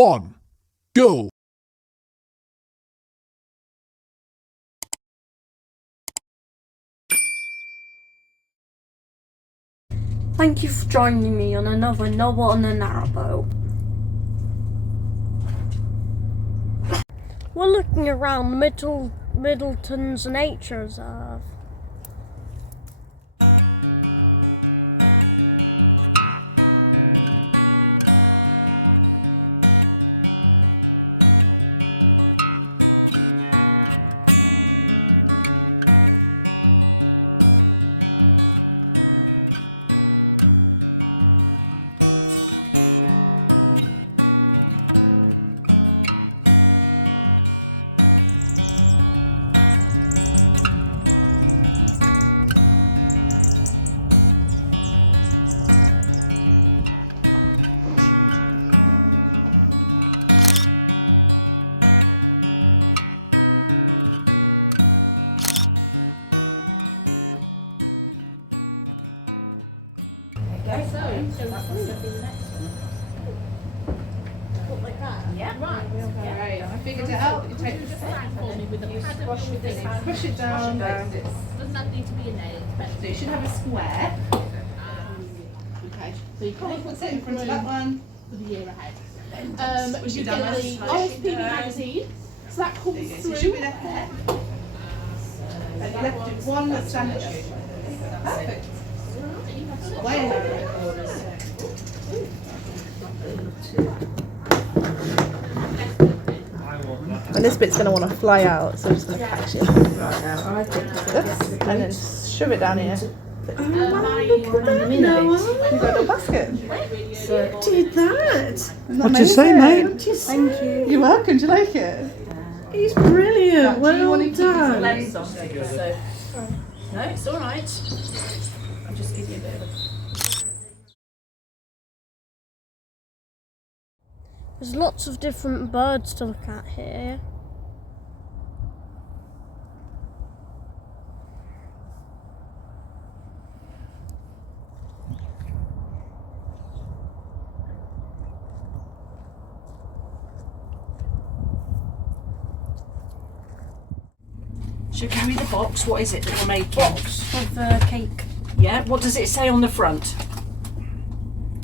1, go! Thank you for joining me on another novel on a narrowboat. We're looking around Middleton's Nature Reserve. Okay, so that's going to be the next one. Put like that? Yeah. Right. Right, I figured it out. You take Just stand for me with the pad squash with this hand, push it down. Doesn't that need to be a nail? So you should have a square. Okay, so you can't put it in front of that one. For the year ahead. You You get the OSPB magazine. So that comes So through. you should be left there. And you left it one statue. Perfect. Way ahead of the borders. And this bit's going to want to fly out, so I'm just going to catch it right now. And then shove it down here. Look at that, Noah. You've got a basket. Did that? What'd you say, mate? Thank you. You're welcome. Do you like it? He's brilliant. Do you Well want to keep the done. lens on? So, no, it's all right. I'll just give you a bit of a... There's lots of different birds to look at here. Should we carry the box? What is it that you're making? Box of cake. Yeah, what does it say on the front?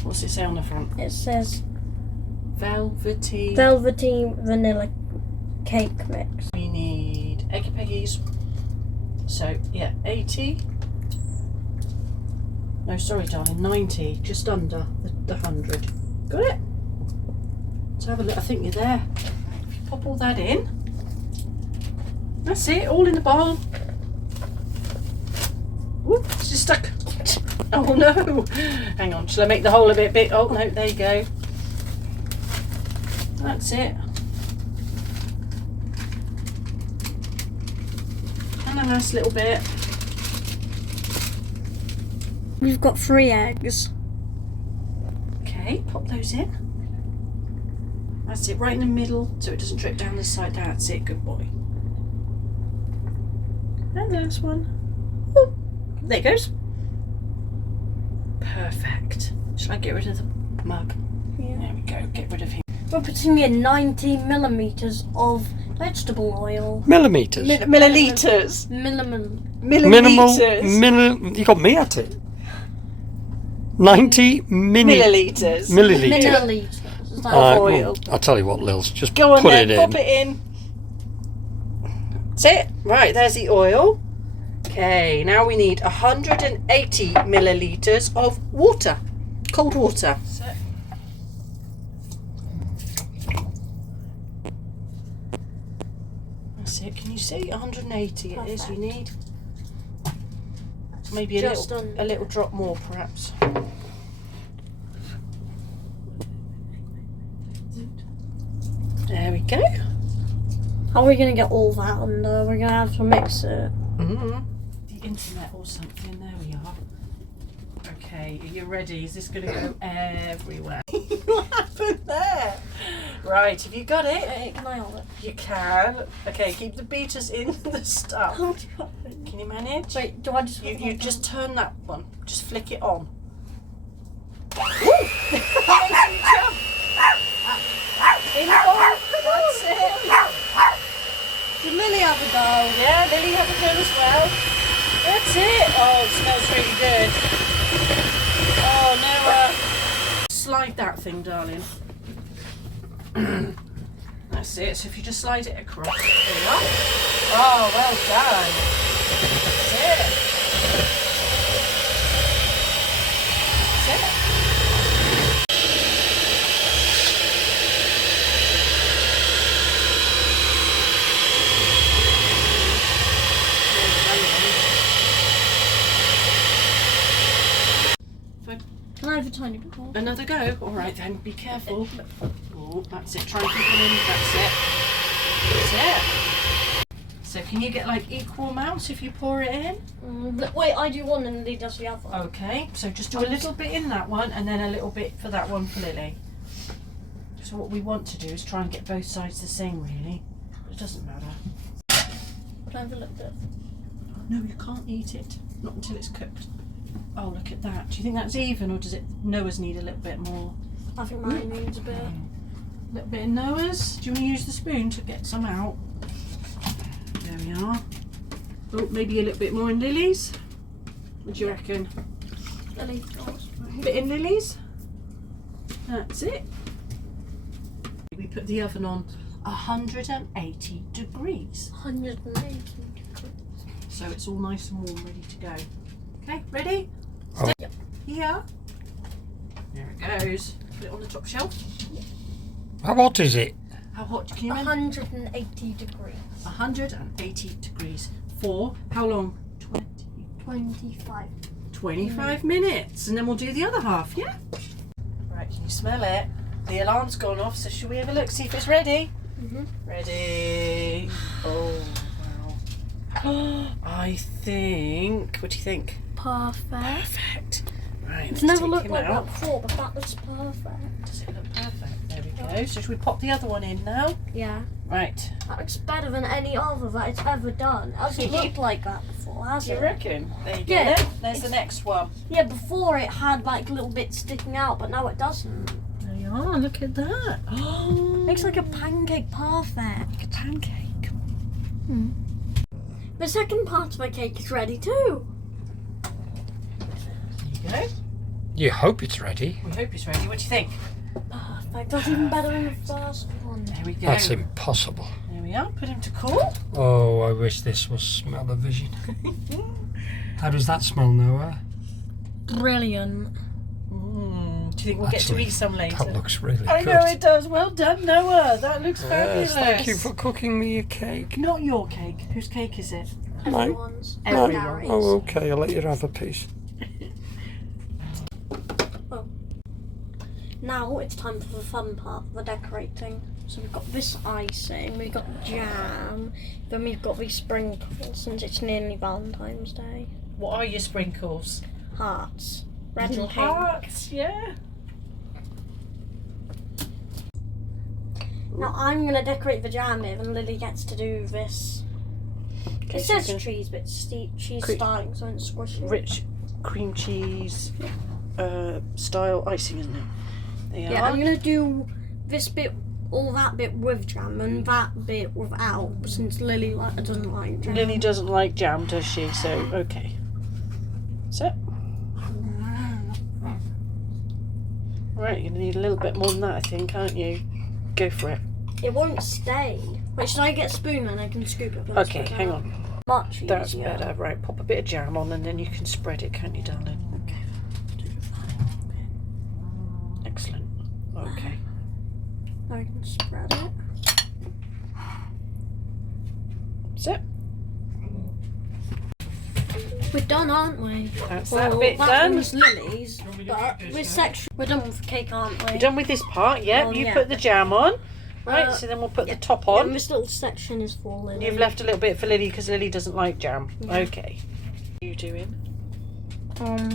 What's it say on the front? It says Velvety. velvety vanilla cake mix. We need eggy peggies. So, yeah, 80. No, sorry, darling, 90. Just under the 100. Got it? So have a look. I think you're there. If you pop all that in. That's it, all in the bowl. Whoop, it's just stuck. Oh no. Hang on, shall I make the hole a bit big? Oh no, there you go. That's it. And a nice little bit. We've got 3 eggs. Okay, pop those in. That's it, right in the middle so it doesn't drip down the side. That's it, good boy. And the last one. Oh, there it goes. Perfect. Shall I get rid of the mug? Yeah. There we go, get rid of him. We're putting in 90 millimeters of vegetable oil. Millimeters. Milliliters. Minimal. You got me at it. 90 Milliliters. milliliters. Milliliters. Is that Of Well, oil. I'll tell you what, Lils. Just Go on put then, it pop in. it in. That's it. Right, there's the oil. Okay, now we need 180 milliliters of water. Cold water. That's it. Can you see? 180 it is you need. Maybe a little drop more perhaps. There we go. How are we going to get all that under? We're going to have to mix it. Mm-hmm. The internet or something. There we are. Okay, are you ready? Is this going to go everywhere? What happened there? Right, have you got it? Can I hold it? You can. Okay, keep the beaters in the stuff. How do I... Can you manage? Wait, do I just... You just turn that one. Just flick it on. In the bowl. That's it. Did Lily have a go? Yeah, Lily have a go as well. That's it. Oh, it smells really good. Oh, no. Slide that thing, darling. That's it. So if you just slide it across. There you are. Oh, well done. That's it. That's it. Can I have a tiny bit more? Another go. All right then. Be careful. Oh, that's it. Try and keep it in. That's it. That's it. So can you get like equal amounts if you pour it in? Wait, I do one and Lily does the other. Okay. So just do a little bit in that one and then a little bit for that one for Lily. So what we want to do is try and get both sides the same, really. But it doesn't matter. Can I have a little bit? No, you can't eat it. Not until it's cooked. Oh, look at that. Do you think that's even, or does it Noah's need a little bit more? I think mine needs a bit. A little bit of Noah's. Do you want to use the spoon to get some out? There we are. Oh, maybe a little bit more in Lily's. What do you reckon? Lily, A bit in Lily's. That's it. We put the oven on 180 degrees. 180. So it's all nice and warm, ready to go. Okay, ready? Oh. Step here. There it goes. Put it on the top shelf. How hot is it? How hot can you remember? 180 degrees. 180 degrees. For how long? 25. 25 minutes. And then we'll do the other half, yeah? Right, can you smell it? The alarm's gone off, so shall we have a look, see if it's ready? Ready. Oh, wow. I think... What do you think? Perfect. Perfect. Right, It's let's never take looked him like out. that before, but that looks perfect. Does it look perfect? There we go. So should we pop the other one in now? Yeah. Right. That looks better than any other that it's ever done. It hasn't looked like that before, has Do you it? reckon? There you go. Yeah, Then. There's the next one. Yeah, before it had like little bits sticking out, but now it doesn't. There you are. Look at that. Oh. Makes like a pancake perfect. Like a pancake. The second part of my cake is ready too. There you go. You hope it's ready. We hope it's ready. What do you think? Perfect. That's even better than the first one. There we go. That's impossible. There we are. Put him to cool. Oh, I wish this was smell-o-vision. How does that smell, Noah? Brilliant. Do you think we'll get to Actually, eat some later? That looks really I good. know it does. Well done, Noah. That looks fabulous. Yes, thank you for cooking me a cake. Not your cake. Whose cake is it? Mine? Everyone's. Everyone's. Oh, okay, I'll let you have a piece. Now it's time for the fun part, the decorating. So we've got this icing, we've got jam, then we've got these sprinkles since it's nearly Valentine's Day. What are your sprinkles? Hearts. Red Little and pink. hearts, yeah. Now I'm going to decorate the jam with and Lily gets to do this. Okay, It so you says can- cheese, but it's cheese Cre- starting, so it's squishy. Rich cream cheese style icing, isn't it? There you Yeah, are. I'm going to do this bit, all that bit with jam and that bit without, since Lily doesn't like jam. Lily doesn't like jam, does she? So, okay. So. Right, you're going to need a little bit more than that, I think, aren't you? Go for it. It won't stay. Wait, should I get a spoon and I can scoop it? when I Okay, spread it hang out? on. Much easier. That's better. Right, pop a bit of jam on and then you can spread it, can't you, darling? Okay. Excellent. Okay. I can spread it. That's it. We're done, aren't we? That's Well, that bit that done. one was Lily's, but this section, we're done with the cake, aren't we? You're done with this part, yep. Oh, You yeah. put the jam on. Right, so then we'll put the top on. And this little section is for Lily. You've left a little bit for Lily because Lily doesn't like jam. Yeah. Okay. What are you doing?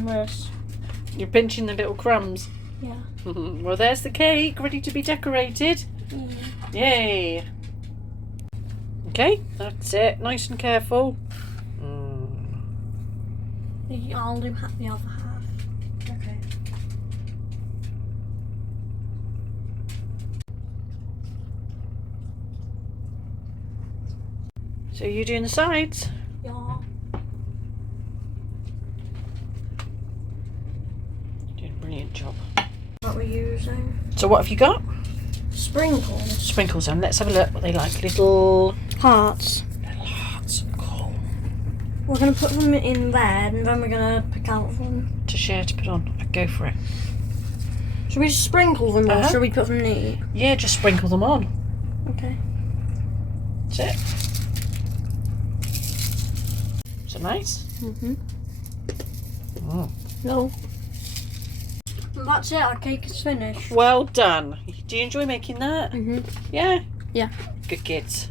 This. You're pinching the little crumbs. Yeah. Well, there's the cake ready to be decorated. Yay. Okay, that's it. Nice and careful. I'll do the other half. Okay. So you doing the sides? Yeah. Doing a brilliant job. What we're using. So what have you got? Sprinkles. Sprinkles on. Let's have a look what they like. Little Hearts. hearts. Cool. We're going to put them in there and then we're going to pick out one. To share to put on. Go for it. Should we just sprinkle them or should we put them neat? Yeah, just sprinkle them on. Okay. That's it. So nice. Mm-hmm. Oh. No. And that's it, our cake is finished. Well done. Do you enjoy making that? Mm-hmm. Yeah? Yeah. Good kids.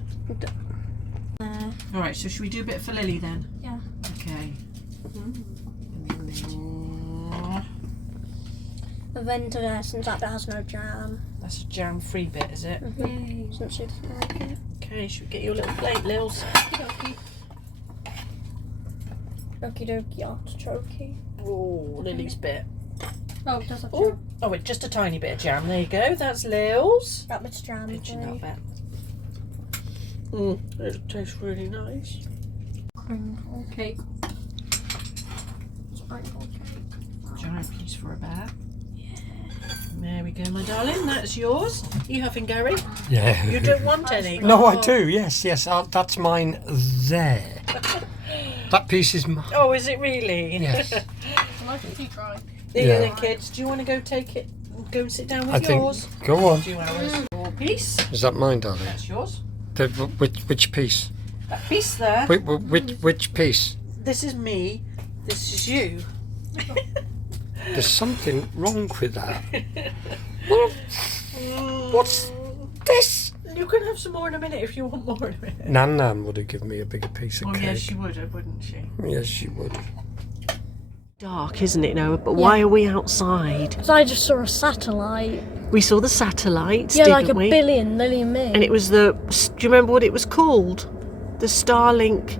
Alright, so should we do a bit for Lily then? Yeah. Okay. And then to there, since that bit has no jam. That's a jam-free bit, is it? Mm-hmm. Since she doesn't like it. Okay, should we get you a little plate, Lils? Okie dokie artichoke. Oh, Lily's bit. Oh, it does have Oh, jam. oh, wait, just a tiny bit of jam. There you go. That's Lils. That bit's jam. Pinching that Okay. bit. It tastes really nice. Crinkle cake. Sprinkle cake. Giant piece for a bear. There we go, my darling. That's yours. You having, Gary? Yeah. You don't want any? No, I Oh. do. Yes, yes. That's mine there. That piece is mine. Oh, is it really? Yes. I like it if you try. There Yeah. you then, kids. Do you want to go take it? Go and sit down with I think. yours. Go on. 2 hours. Your piece. Is that mine, darling? That's yours. Which piece? That piece there. Which piece? This is me. This is you. There's something wrong with that. What's this? You can have some more in a minute if you want more in a minute. Nan would have given me a bigger piece of Oh cake. yes, she would have, wouldn't she? Yes, she would. Dark, isn't it, Noah? But why are we outside? So I just saw a satellite. We saw the satellites, Yeah, didn't like a we? billion me. And it was the. Do you remember what it was called? The Starlink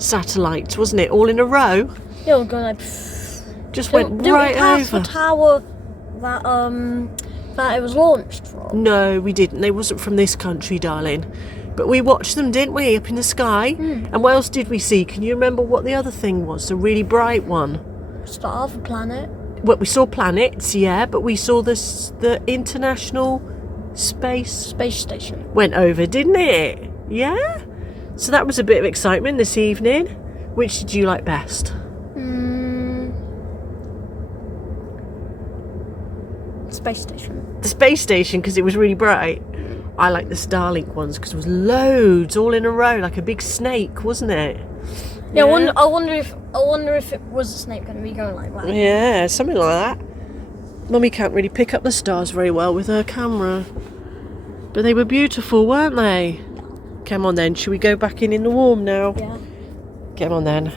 satellites, wasn't it? All in a row. Yeah, we're going like. Just went Didn't right we pass over. the tower that it was launched from? No, we didn't. They wasn't from this country, darling. But we watched them, didn't we, up in the sky? And what else did we see? Can you remember what the other thing was? The really bright one. Star of a planet. Well, we saw planets, yeah, but we saw the International Space Station. went over, didn't it? Yeah? So that was a bit of excitement this evening. Which did you like best? Space Station. The space station, because it was really bright. I like the Starlink ones because there was loads all in a row, like a big snake, wasn't it? Yeah, I wonder if it was a snake going to be going like that. Yeah, something like that. Mummy can't really pick up the stars very well with her camera. But they were beautiful, weren't they? Come on then, should we go back in the warm now? Yeah. Come on then.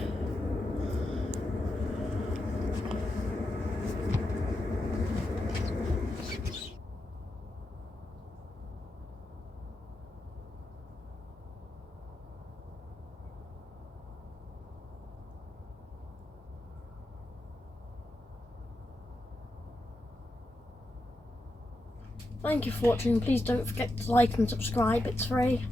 Thank you for watching. Please don't forget to like and subscribe. It's free.